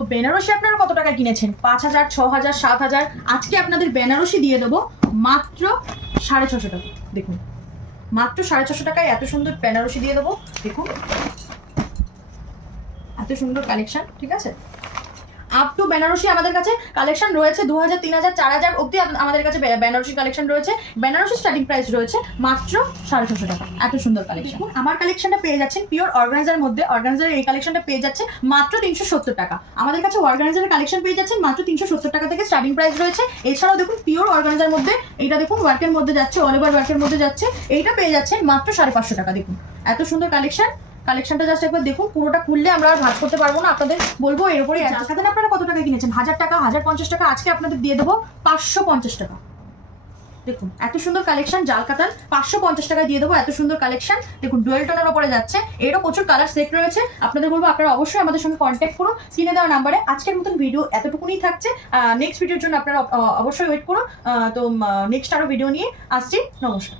বেনারসি আপনারা কত টাকা কিনেছেন? 5,000, 6,000, 7,000। আজকে আপনাদের বেনারসি দিয়ে দেবো মাত্র 650 টাকা। দেখুন, মাত্র 650 টাকায় এত সুন্দর বেনারসি দিয়ে দেবো। দেখুন, এত সুন্দর কালেকশন। ঠিক আছে, আপ টু বেনারসি আমাদের কাছে কালেকশন রয়েছে 2000, 3000, 4000 অব্দি আমাদের কাছে বেনারসি কালেকশন রয়েছে। বেনারসি স্টার্টিং প্রাইস রয়েছে মাত্র 650 টাকা। এত সুন্দর কালেকশন। আমার কালেকশনটা পেয়ে যাচ্ছেন পিওর অর্গানাইজার মধ্যে। অর্গানাইজার এই কালেকশনটা পেয়ে যাচ্ছে মাত্র 370 টাকা। আমাদের কাছে অর্গানাইজারের কালেকশন পেয়ে যাচ্ছেন মাত্র 370 টাকা থেকে স্টার্টিং প্রাইস রয়েছে। এছাড়াও দেখুন পিওর অর্গানাইজার মধ্যে এইটা দেখুন ওয়ার্কের মধ্যে যাচ্ছে, অল ওভার ওয়ার্কের মধ্যে যাচ্ছে। এইটা পেয়ে যাচ্ছেন মাত্র 550 টাকা। দেখুন এত সুন্দর কালেকশনটা জাস্ট একবার দেখুন। পুরোটা খুললে আমরা আর ভাঁজ করতে পারবো না, আপনাদের বলবো এর উপরে। জাকাতেন আপনারা কত টাকা কিনেছেন? 1000 টাকা, 1050 টাকা। আজকে আপনাদের দিয়ে দেবো 550 টাকা। দেখুন এত সুন্দর কালেকশন, জাল কাতান 550 টাকায় দিয়ে দেবো। এত সুন্দর কালেকশন দেখুন, ডুয়েল টোনের ওপরে যাচ্ছে। এরও প্রচুর কালার সেট রয়েছে। আপনাদের বলবো আপনারা অবশ্যই আমাদের সঙ্গে কন্ট্যাক্ট করুন স্ক্রিনে দেওয়া নাম্বারে। আজকের মতন ভিডিও এতটুকুনি থাকছে। নেক্সট ভিডিওর জন্য আপনারা অবশ্যই ওয়েট করুন। তো নেক্সট আরো ভিডিও নিয়ে আসছি। নমস্কার।